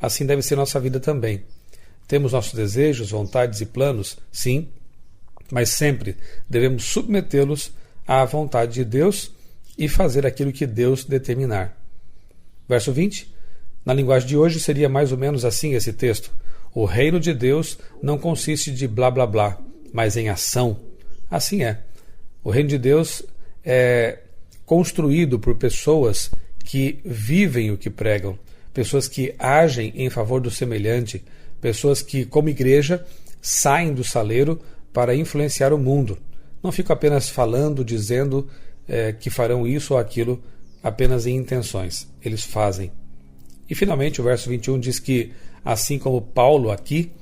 Assim deve ser nossa vida também. Temos nossos desejos, vontades e planos, sim, mas sempre devemos submetê-los à vontade de Deus e fazer aquilo que Deus determinar. Verso 20, na linguagem de hoje seria mais ou menos assim esse texto: o reino de Deus não consiste de blá blá blá, mas em ação. Assim é. O reino de Deus é construído por pessoas que vivem o que pregam, pessoas que agem em favor do semelhante, pessoas que, como igreja, saem do saleiro para influenciar o mundo. Não ficam apenas falando, dizendo que farão isso ou aquilo apenas em intenções. Eles fazem. E finalmente o verso 21 diz que, assim como Paulo aqui,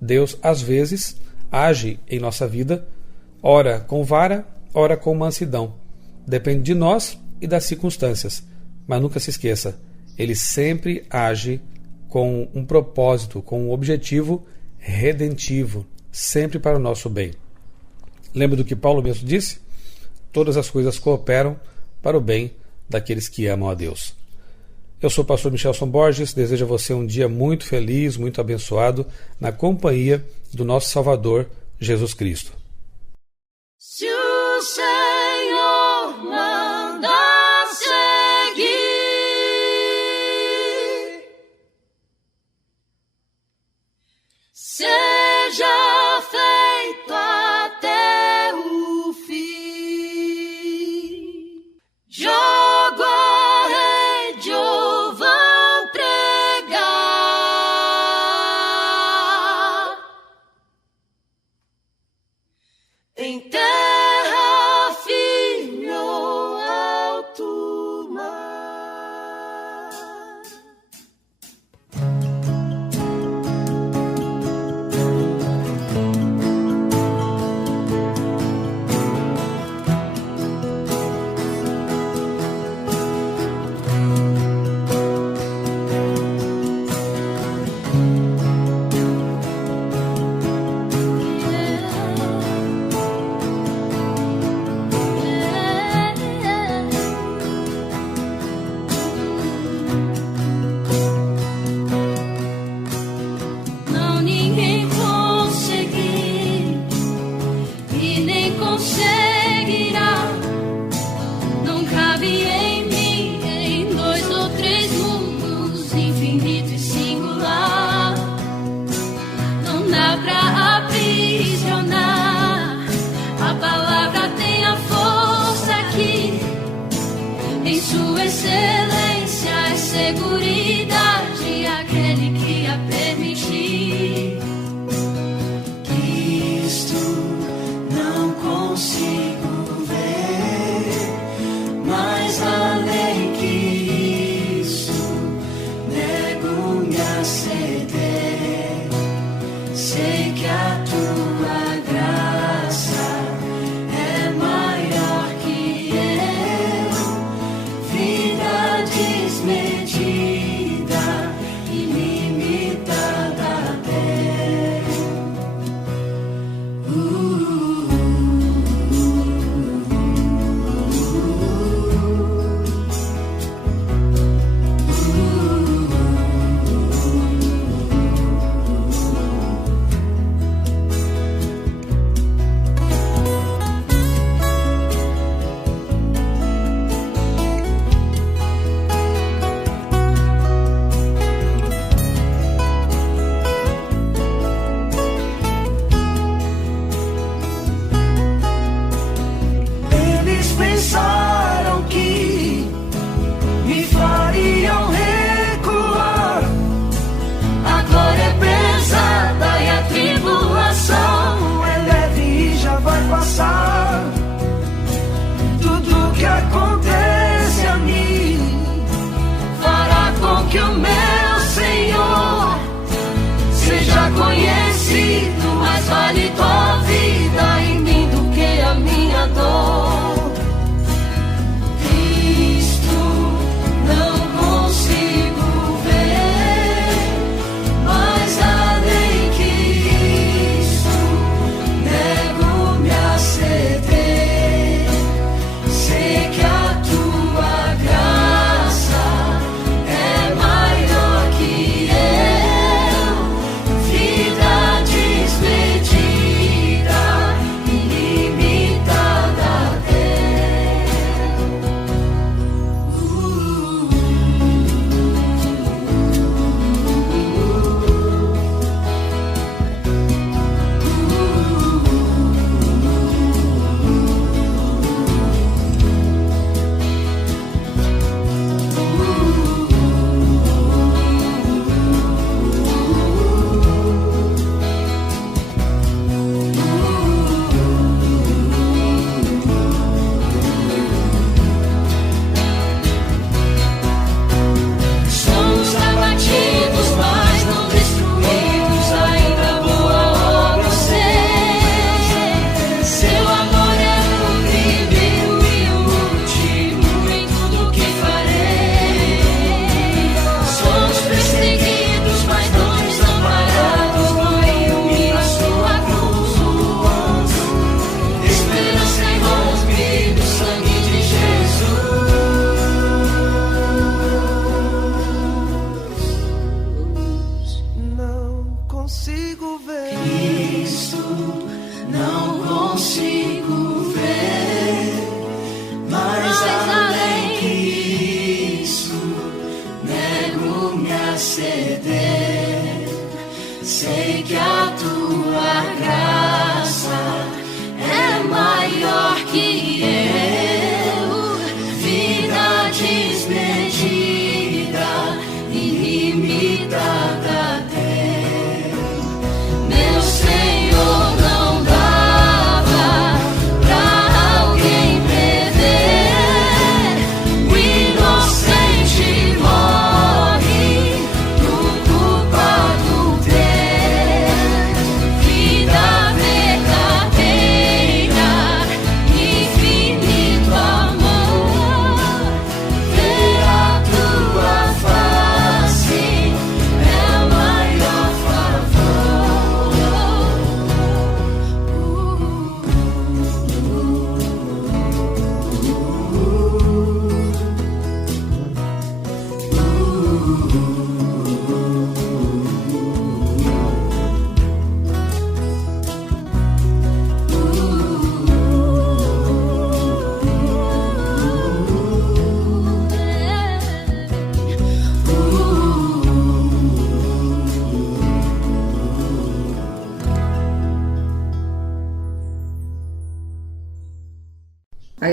Deus às vezes age em nossa vida, ora com vara, ora com mansidão. Depende de nós e das circunstâncias. Mas nunca se esqueça, ele sempre age com um propósito, com um objetivo redentivo, sempre para o nosso bem. Lembra do que Paulo mesmo disse? Todas as coisas cooperam para o bem daqueles que amam a Deus. Eu sou o pastor Michelson Borges, desejo a você um dia muito feliz, muito abençoado, na companhia do nosso Salvador, Jesus Cristo. Se o Senhor manda seguir, seja feito até o fim. Jogo a rede ou vão pregar em terra firme ou alto mar. Não ninguém conseguir e nem conseguirá. Não cabe em mim, em 2 ou 3 mundos, infinito e singular. Não dá pra aprisionar. A palavra tem a força aqui. Em sua excelência é seguridade aquele que a permitir. Cristo não consegue.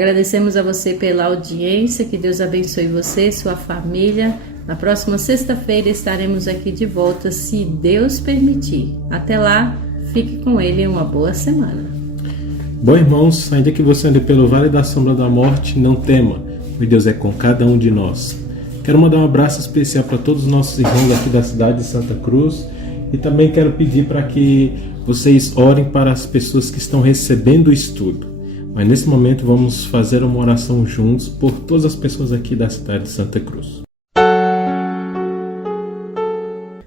Agradecemos a você pela audiência, que Deus abençoe você e sua família. Na próxima sexta-feira estaremos aqui de volta, se Deus permitir. Até lá, fique com Ele em uma boa semana. Bom, irmãos, ainda que você ande pelo vale da sombra da morte, não tema, pois Deus é com cada um de nós. Quero mandar um abraço especial para todos os nossos irmãos aqui da cidade de Santa Cruz e também quero pedir para que vocês orem para as pessoas que estão recebendo o estudo. Mas nesse momento vamos fazer uma oração juntos por todas as pessoas aqui da cidade de Santa Cruz.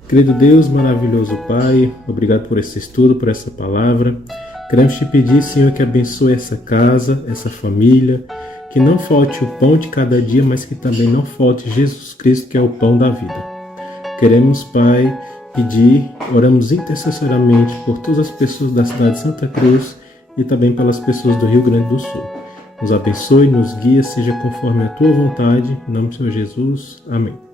Querido Deus, maravilhoso Pai, obrigado por esse estudo, por essa palavra. Queremos te pedir, Senhor, que abençoe essa casa, essa família, que não falte o pão de cada dia, mas que também não falte Jesus Cristo, que é o pão da vida. Queremos, Pai, pedir, oramos intercessoriamente por todas as pessoas da cidade de Santa Cruz e também pelas pessoas do Rio Grande do Sul. Nos abençoe, nos guia, seja conforme a tua vontade. Em nome do Senhor Jesus. Amém.